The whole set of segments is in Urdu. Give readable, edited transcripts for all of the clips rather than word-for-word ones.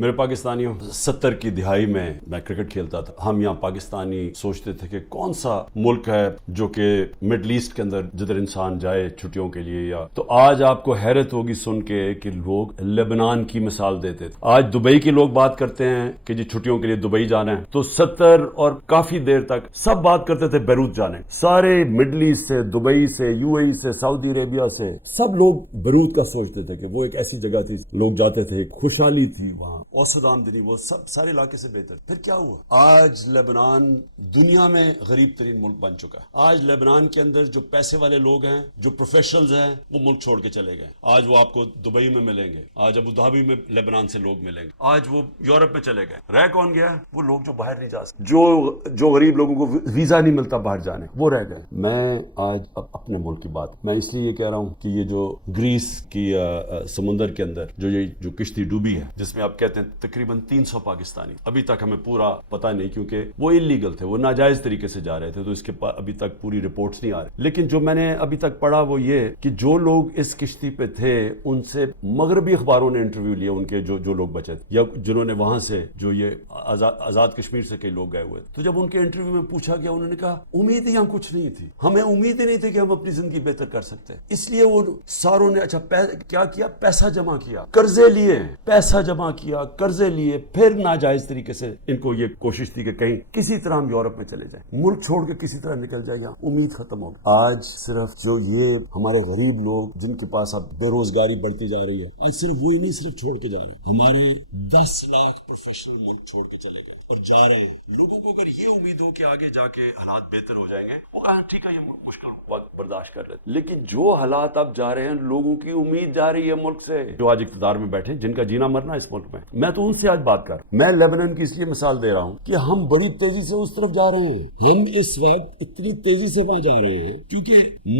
میرے پاکستانیوں 70 کی دہائی میں کرکٹ کھیلتا تھا. ہم یہاں پاکستانی سوچتے تھے کہ کون سا ملک ہے جو کہ مڈل ایسٹ کے اندر جدھر انسان جائے چھٹیوں کے لیے. یا تو آج آپ کو حیرت ہوگی سن کے کہ لوگ لبنان کی مثال دیتے تھے. آج دبئی کے لوگ بات کرتے ہیں کہ جی چھٹیوں کے لیے دبئی جانا ہے, تو 70 اور کافی دیر تک سب بات کرتے تھے بیروت جانے. سارے مڈل ایسٹ سے, دبئی سے, یو اے ای سے, سعودی عربیہ سے, سب لوگ بیروت کا سوچتے تھے کہ وہ ایک ایسی جگہ تھی, لوگ جاتے تھے, خوشحالی تھی وہاں, اوسط آمدنی, وہ سب سارے علاقے سے بہتر. پھر کیا ہوا؟ آج لبنان دنیا میں غریب ترین ملک بن چکا ہے. آج لبنان کے اندر جو پیسے والے لوگ ہیں, جو پروفیشنلز ہیں, وہ ملک چھوڑ کے چلے گئے. آج وہ آپ کو دبئی میں ملیں گے, آج ابو دھابی میں لبنان سے لوگ ملیں گے, آج وہ یورپ میں چلے گئے. رہ کون گیا؟ وہ لوگ جو باہر نہیں جا سکتے, جو غریب لوگوں کو ویزا نہیں ملتا باہر جانے, وہ رہ گئے. میں آج اپنے ملک کی بات میں اس لیے یہ کہہ رہا ہوں کہ یہ جو گریس کی سمندر کے اندر جو کشتی ڈوبی ہے, جس میں آپ کہتے ہیں تقریباً 300 پاکستانی, ابھی تک ہمیں پورا پتہ نہیں, کیونکہ وہ انلیگل تھے, وہ ناجائز طریقے سے جا رہے تھے, تو اس کے ابھی تک پوری رپورٹس نہیں آ رہی. لیکن جو میں نے ابھی تک پڑھا وہ یہ کہ جو لوگ اس کشتی پہ تھے ان سے مغربی اخباروں نے انٹرویو لیا, ان کے جو لوگ بچے تھے یا جنہوں نے وہاں سے, جو یہ آزاد کشمیر سے کئی لوگ گئے ہوئے, تو جب ان کے انٹرویو میں پوچھا گیا, انہوں نے کہا امید ہی ہم کچھ نہیں تھی, ہمیں امید ہی نہیں تھی کہ ہم اپنی زندگی بہتر کر سکتے. اس لیے وہ ساروں نے کیا کیا, پیسہ جمع کیا, قرضے لیے, پیسہ جمع کیا, قرضے لیے, پھر ناجائز طریقے سے ان کو یہ کوشش تھی کہ کہیں کسی طرح ہم یورپ میں چلے جائیں, ملک چھوڑ کے کسی طرح نکل جائیں, یا امید ختم ہو گئی. آج صرف جو یہ ہمارے غریب لوگ جن کے پاس اب بے روزگاری بڑھتی جا رہی ہے, آج صرف وہی نہیں صرف چھوڑ کے جا رہے ہیں, ہمارے 10 لاکھ پروفیشنل ملک چھوڑ کے چلے گئے اور جا رہے ہیں. لوگوں کو اگر یہ امید ہو کہ آگے جا کے حالات بہتر ہو جائیں گے, وہ کہا ٹھیک ہے یہ مشکل وقت برداشت کر رہے ہیں, لیکن جو حالات اب جا رہے ہیں, لوگوں کی امید جا رہی ہے ملک سے, جو آج اقتدار میں بیٹھے, جن کا جینا مرنا اس ملک میں تو ان سے آج بات کر رہا ہوں. میں لیبنان کی اس لیے مثال دے رہا ہوں کہ ہم بڑی تیزی سے اس طرف جا رہے ہیں. ہم اس وقت اتنی تیزی سے وہاں جا رہے ہیں کیونکہ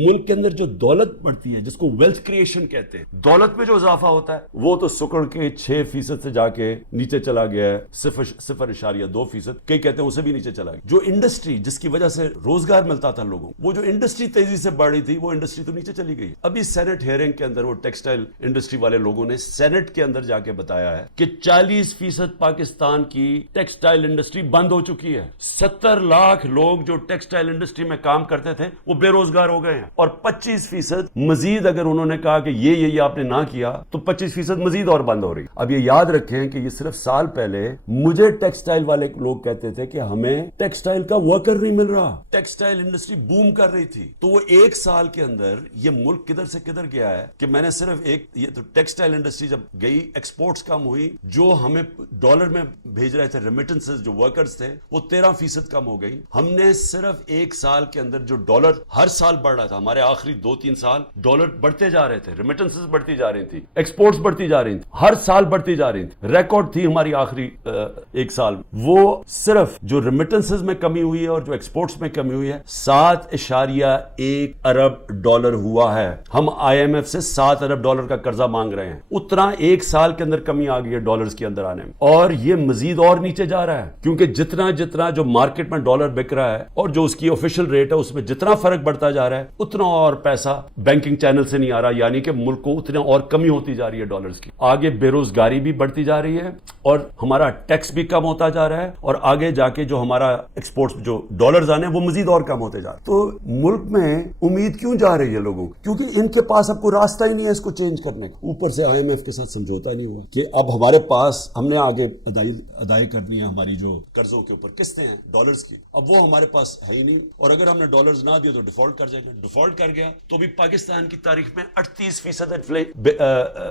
ملک کے اندر جو دولت بڑھتی ہے, جس کو ویلتھ کریشن کہتے ہیں, دولت میں جو اضافہ ہوتا ہے, وہ تو سکڑ کے 6% سے جا کے نیچے چلا گیا ہے, 0.2%. کئی کہتے ہیں اسے بھی نیچے چلا گیا. جو انڈسٹری جس کی وجہ سے روزگار ملتا تھا لوگوں, وہ جو انڈسٹری تیزی سے بڑھ رہی تھی, وہ انڈسٹری تو نیچے چلی گئی. ابھی سینٹ ہیئرنگ کے اندر وہ ٹیکسٹائل انڈسٹری والے لوگوں نے سینٹ کے اندر جا کے بتایا ہے کہ 40% پاکستان کی ٹیکسٹائل انڈسٹری بند ہو چکی ہے. 70 لاکھ لوگ جو ٹیکسٹائل انڈسٹری میں کام کرتے تھے وہ بے روزگار ہو گئے ہیں, اور 25% مزید اگر انہوں نے کہا کہ یہ آپ نے نہ کیا تو 25% مزید اور بند ہو رہی. اب یہ یاد رکھیں کہ یہ صرف سال پہلے مجھے ٹیکسٹائل والے لوگ کہتے تھے کہ ہمیں ٹیکسٹائل کا ورکر نہیں مل رہا, ٹیکسٹائل انڈسٹری بوم کر رہی تھی. تو وہ ایک سال کے اندر یہ ملک کدھر سے کدھر گیا ہے کہ میں نے صرف یہ تو ٹیکسٹائل انڈسٹری جب گئی, ایکسپورٹس کم ہوئی, جو ہمیں ڈالر میں بھیج رہے تھے ریمیٹنسز, جو ورکرز تھے, وہ 13% کم ہو گئی. ہم نے صرف ایک سال کے اندر جو ڈالر ہر سال بڑھ رہا تھا, ہمارے آخری 2-3 سال ڈالر بڑھتے جا رہے تھے, ریمیٹنسز بڑھتی جا رہی تھی, ایکسپورٹس بڑھتی جا رہی تھی, ہر سال بڑھتی جا رہی تھی. ریکارڈ تھی ہماری آخری ایک سال. وہ صرف جو ریمیٹنسز میں کمی ہوئی ہے اور جو ایکسپورٹس میں کمی ہوئی ہے, 7.1 ارب ڈالر ہوا ہے. ہم IMF سے 7 ارب ڈالر کا قرضہ مانگ رہے ہیں. اتنا ایک سال کے اندر کمی آ گئی ہے ڈالرز کے اندر آنے میں, اور یہ مزید اور نیچے جا رہا ہے, کیونکہ جتنا جو مارکیٹ میں ڈالر بک رہا ہے اور جو اس کی آفیشیل ریٹ ہے, اس میں جتنا فرق بڑھتا جا رہا ہے, اتنا اور پیسہ بینکنگ چینل سے نہیں آ رہا, یعنی کہ ملک کو اتنا اور کمی ہوتی جا رہی ہے ڈالرز کی. آگے بے روزگاری بھی بڑھتی جا رہی ہے, اور ہمارا ٹیکس بھی کم ہوتا جا رہا ہے, اور آگے جا کے جو ہمارا ایکسپورٹس جو ڈالرز آنے وہ مزید اور کم ہوتے جا رہے ہیں. تو ملک میں امید کیوں جا رہی ہے لوگوں, کیونکہ ان کے پاس اب کوئی راستہ ہی نہیں ہے اس کو چینج کرنے کا. اوپر سے IMF کے ساتھ سمجھوتا نہیں ہوا کہ اب ہمارے پاس, ہم نے آگے ادائی کرنی ہے ہماری جو قرضوں کے اوپر قسطیں ہیں ڈالرز کی, اب وہ ہمارے پاس ہے ہی نہیں, اور اگر ہم نے ڈالرز نہ دیے تو ڈیفالٹ کر جائے گا. ڈیفالٹ کر گیا تو بھی پاکستان کی تاریخ میں 38%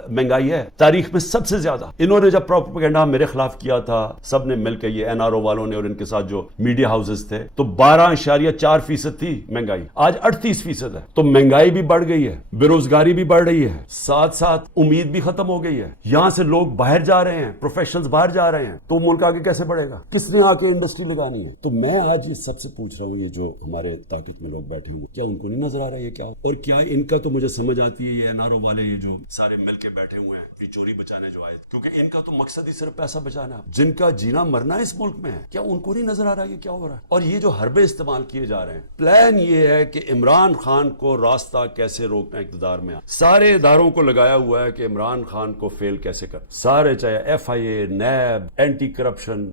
مہنگائی ہے, تاریخ میں سب سے زیادہ. انہوں نے جب پروپیگنڈا میرے خلاف کیا تھا, سب نے مل کے, یہ NRO والوں نے اور ان کے ساتھ جو میڈیا ہاؤسز تھے, تو 12.4% تھی مہنگائی, آج 38% ہے. تو مہنگائی بھی بڑھ گئی ہے, بے روزگاری بھی بڑھ رہی ہے, ساتھ ساتھ امید بھی ختم ہو گئی ہے. یہاں سے لوگ باہر جا رہے ہیں, پروفیشنلز باہر جا رہے ہیں, تو ملک آگے کیسے بڑھے گا, کس نے آ کے انڈسٹری لگانی ہے. تو میں آج یہ سب سے پوچھ رہا ہوں, یہ جو ہمارے طاقت میں لوگ بیٹھے ہوئے, کیا ان کو نہیں نظر آ رہا ہے یہ کیا, اور کیا ان کا تو مجھے سمجھ آتی ہے, یہ NRO والے یہ جو سارے مل کے بیٹھے ہوئے ہیں اپنی چوری بچانے جو آئے, کیونکہ ان کا تو مقصد ہی صرف صرف پیسہ بچانا ہے, جن کا جینا مرنا اس ملک میں ہے, کیا ان کو نہیں نظر آ رہا ہے کیا ہو رہا ہے؟ اور یہ جو حربے استعمال کیے جا رہے ہیں, پلان یہ ہے کہ عمران خان کو راستہ کیسے روکنا اقتدار میں. سارے اداروں کو لگایا ہوا ہے کہ عمران خان کو فیل کیسے کر, سارے چاہے ایف آئی اے, نیب, اینٹی کرپشن,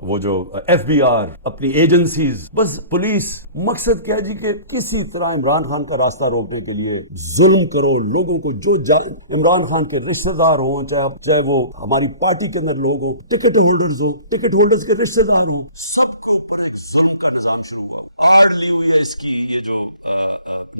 وہ جو ایف بی آر, اپنی ایجنسیز, بس پولیس. مقصد کیا جی کہ کسی طرح عمران خان کا راستہ روکنے کے لیے ظلم کرو لوگوں کو, جو عمران خان کے رشتہ دار ہوں, چاہے وہ ہماری پارٹی کے اندر لوگ ہوں, ٹکٹ ہولڈرز ہوں, ٹکٹ ہولڈرز کے رشتہ دار ہوں, سب کے اوپر ایک ظلم کا نظام شروع ہوگا. آڑ لی ہوئی ہے اس کی, یہ جو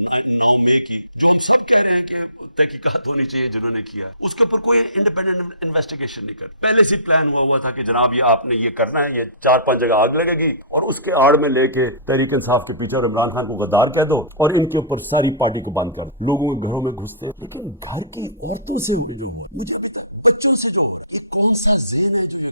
9 مئی کی جو ہم سب کہہ رہے ہیں کہ تحقیقات ہونی چاہیے جنہوں نے کیا, اس کے اوپر کوئی انڈیپینڈنٹ انویسٹیگیشن نہیں کر. پہلے سے پلان ہوا تھا کہ جناب یہ آپ نے یہ کرنا ہے, یہ 4-5 جگہ آگ لگے گی اور اس کے آڑ میں لے کے تحریک انصاف کے پیچھے اور عمران خان کو غدار کہہ دو اور ان کے اوپر ساری پارٹی کو بند کر دو. لوگوں کے گھروں میں گھستے, لیکن گھر کی عورتوں سے جو ہوا, مجھے ابھی تک بچوں سے جو یہ کون سا ذہن ہے جو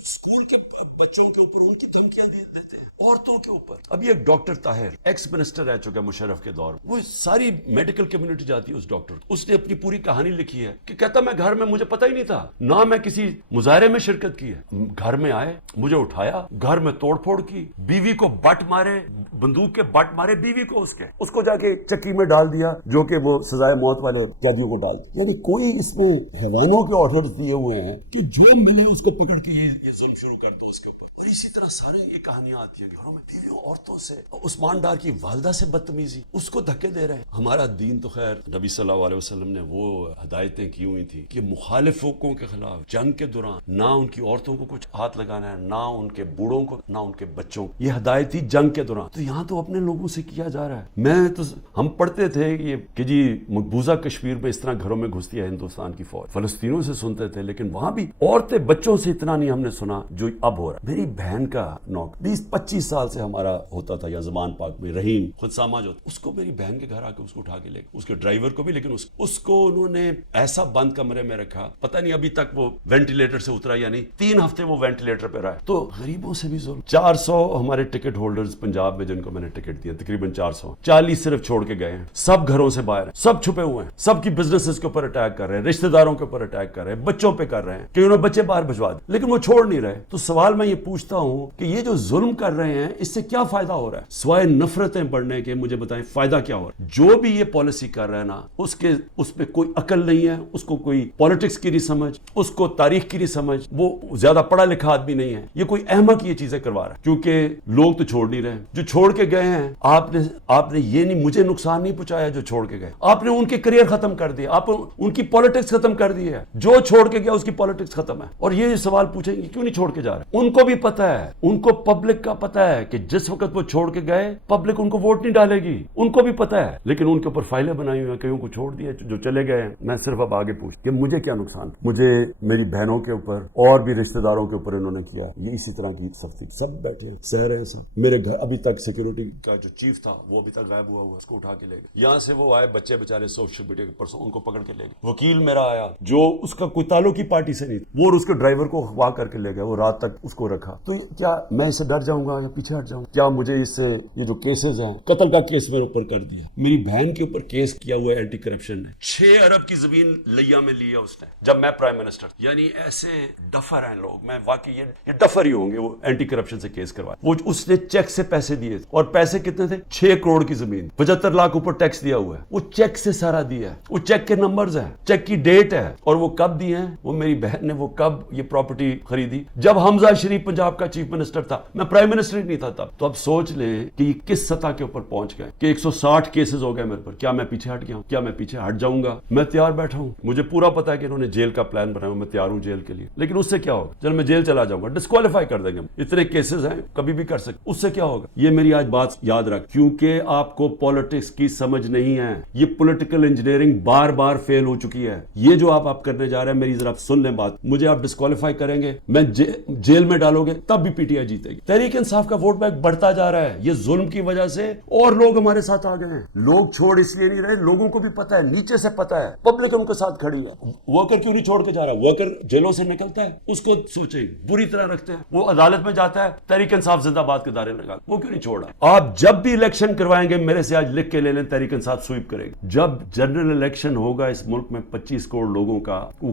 اسکول کے بچوں کے اوپر ان کی دھمکیاں دیتے ہیں, عورتوں کے اوپر. ابھی ایک ڈاکٹر طاہر ایکس منسٹر رہ چکا مشرف کے دور, وہ ساری میڈیکل کمیونٹی جاتی ہے اس ڈاکٹر, اس نے اپنی پوری کہانی لکھی ہے کہ کہتا میں گھر میں, مجھے پتہ ہی نہیں تھا, نہ میں کسی مظاہرے میں شرکت کی ہے, گھر میں آئے, مجھے اٹھایا, گھر میں توڑ پھوڑ کی, بیوی کو بٹ مارے, بندوق کے بٹ مارے بیوی کو, اس کو جا کے چکی میں ڈال دیا جو کہ وہ سزائے موت والے قیدیوں کو ڈال دیا. یعنی کوئی اس میں حیوانوں کے آرڈر دیے ہوئے ہیں کہ جو ملے اس کو پکڑ کے یہ ظلم شروع کر دو اس کے اوپر. اور اسی طرح سارے یہ کہانیاں آتی ہیں گھروں میں, بیویوں عورتوں سے, عثمان ڈار کی والدہ سے بدتمیزی, اس کو دھکے دے رہے ہیں. ہمارا دین تو خیر نبی صلی اللہ علیہ وسلم نے وہ ہدایتیں کی ہوئی تھی کہ مخالفوں کے خلاف جنگ کے دوران نہ ان کی عورتوں کو کچھ ہاتھ لگانا ہے, نہ ان کے بوڑھوں کو, نہ ان کے بچوں کو. یہ ہدایت تھی جنگ کے دوران. تو یہاں تو اپنے لوگوں سے کیا جا رہا ہے. ہم پڑھتے تھے یہ کہ جی مقبوضہ کشمیر میں اس طرح گھروں میں گھستی ہے ہندوستان کی فوج, فلسطینوں سے سنتے تھے, لیکن وہاں بھی عورتیں بچوں سے اتنا نہیں ہم نے سنا جو اب ہو رہا. میری بہن کا نوک 20-25 سال سے ہمارا ہوتا تھا یا زمان پاک میں, رحیم خود ساماج ہوتا, اس کو میری بہن کے گھر آ کے اس کو اٹھا کے لے گئے, اس کے ڈرائیور کو بھی, لیکن اس کو انہوں نے ایسا بند کمرے میں رکھا, پتہ نہیں ابھی تک وہ وینٹیلیٹر سے اترا یا نہیں, 3 ہفتے وہ وینٹیلیٹر پہ رہا ہے. تو غریبوں سے بھی ظلم. 400 ہمارے ٹکٹ ہولڈرز پنجاب میں جن کو میں نے ٹکٹ دیا, تقریباً 440 صرف چھوڑ کے گئے ہیں, سب گھروں سے باہر ہیں, سب چھپے ہوئے ہیں, سب کی بزنسز کے اوپر اٹیک کر رہے ہیں, رشتہ داروں کے اوپر اٹیک کر رہے ہیں, بچوں پہ کر رہے ہیں کہ انہوں نے بچے باہر بھجوا دے, لیکن وہ چھوڑ نہیں رہے. تو سوال میں یہ پوچھتا ہوں کہ یہ جو ظلم کر رہے ہیں اس سے کیا فائدہ ہو رہا ہے سوائے نفرتیں بڑھنے کے؟ مجھے بتائیں فائدہ کیا ہو رہا ہے؟ جو بھی یہ پالیسی کر رہا ہے نا, اس پہ کوئی عقل نہیں ہے, اس کو کوئی پالیٹکس کی نہیں سمجھ, اس کو تاریخ کی نہیں سمجھ, وہ زیادہ پڑھا لکھا آدمی نہیں ہے, یہ کوئی احمق یہ چیزیں کروا رہا ہے. کیونکہ لوگ تو چھوڑ نہیں رہے, جو چھوڑ کے گئے ہیں آپ نے یہ نہیں, مجھے نقصان نہیں پہنچایا جو چھوڑ کے گئے, آپ نے ان کے کریئر ختم کر دیا, آپ ان کی پالیٹکس ختم کر دی ہے, جو چھوڑ کے گیا اس کی پالیٹکس ختم ہے. اور یہ سوال پوچھیں گے کیوں نہیں چھوڑ کے جا رہے, ان کو بھی پتہ ہے, ان کو پبلک کا پتہ ہے کہ جس وقت وہ چھوڑ کے گئے پبلک ان کو ووٹ نہیں ڈالے گی, ان کو بھی پتہ ہے, لیکن ان کے اوپر فائلیں بنائی ہوئی ہیں, کئیوں کو چھوڑ دیا جو چلے گئے ہیں. میں صرف اب آگے پوچھ کہ مجھے کیا نقصان, مجھے میری بہنوں کے اوپر اور بھی رشتہ داروں کے اوپر انہوں نے کیا, یہ اسی طرح کی سختی. سب بیٹھے ہیں, سہ رہے ہیں سب. میرے گھر ابھی تک سیکورٹی کا جو چیف تھا وہ ابھی تک غائب ہوا اس کو اٹھا کے لے گئے. یہاں سے وہ آئے بچے بےچارے سوشل میڈیا کے پرسوں, ان کو پکڑ کے لے گئے. وکیل میرا آیا جو اس کا کوئی تعلق ہی پارٹی سے نہیں, وہ اس کے ڈرائیور کو اغوا کر کے لے گئے, وہ رات تک اس کو رکھا. تو کیا میں اس سے ڈر جاؤں گا یا پیچھے ہٹ جاؤں؟ کیا مجھے اس سے یہ جو کیسز ہیں, قتل کا کیس میرے اوپر کر دیا, میری بہن کے اوپر کیس کیا ہوا ہے اینٹی کرپشن نے, 6 ارب کی زمین لیا میں لیا اس نے جب میں پرائم منسٹر. یعنی ایسے ڈفر ہیں لوگ, میں واقعی یہ ڈفر ہی ہوں گے. وہ اینٹی کرپشن سے کیس کروایا, وہ اس نے چیک سے پیسے دیے, اور پیسے کتنے تھے؟ 6 کروڑ کی زمین, 75 لاکھ اوپر ٹیکس دیا ہوا ہے, وہ چیک سے سارا دیا ہے, وہ چیک کے نمبرز ہیں, چیک کی ڈیٹ ہے, اور وہ کب دیے ہیں, وہ میری بہن نے وہ کب یہ پراپرٹی خریدی جب حمزہ شریف پنجاب کا چیف منسٹر تھا, میں پرائم منسٹر ہی نہیں تھا تب. تو اب سوچ لیں کہ یہ کس سطح کے اوپر پہنچ گئے کہ 160 کیسز ہو گئے میرے پر. کیا میں پیچھے ہٹ گیا ہوں؟ کیا میں پیچھے ہٹ جاؤں گا؟ میں تیار بیٹھا ہوں, مجھے پورا پتا ہے کہ انہوں نے جیل کا پلان بنایا, میں تیار ہوں جیل کے لیے, لیکن اس سے کیا ہوگا؟ جب میں جیل چلا جاؤں گا ڈسکوالیفائی کر دیں گے, اتنے کیسز ہیں کبھی بھی کر سکتے, اس سے کیا ہوگا؟ یہ میری آج بات یاد رکھ, کیونکہ آپ کو پالیٹکس کی سمجھ نہیں ہے. یہ پولیٹیکل انجینئرنگ بار بار فیل ہو چکی ہے. یہ جو آپ کرنے جا رہے ہیں, میری ذرا سن لیں بات, مجھے آپ ڈسکوالیفائی کریں گے, میں جیل میں ڈالو گے, تب بھی پی ٹی آئی جیتے گی. تحریک انصاف کا ووٹ بینک بڑھتا جا رہا ہے, یہ ظلم کی وجہ سے اور لوگ ہمارے ساتھ آ گئے ہیں. لوگ چھوڑ اس لیے نہیں رہے, لوگوں کو بھی پتا ہے, نیچے سے پتا ہے, پبلک ان کے ساتھ کھڑی ہے. ورکر کیوں نہیں چھوڑ کے جا رہا؟ ورکر جیلوں سے نکلتا ہے, اس کو سوچیں بری طرح رکھتے ہیں, وہ عدالت میں جاتا ہے, تحریک انصاف زندہ باد کے دعوے لگا, وہ کیوں نہیں چھوڑا؟ آپ جب بھی الیکشن کروائیں گے میرے سے آج لکھ کے لے لیں, تحریک انصاف سویپ کرے گی. جب جنرل الیکشن ہوگا اس ملک میں 25 کروڑ لوگوں کا, وہ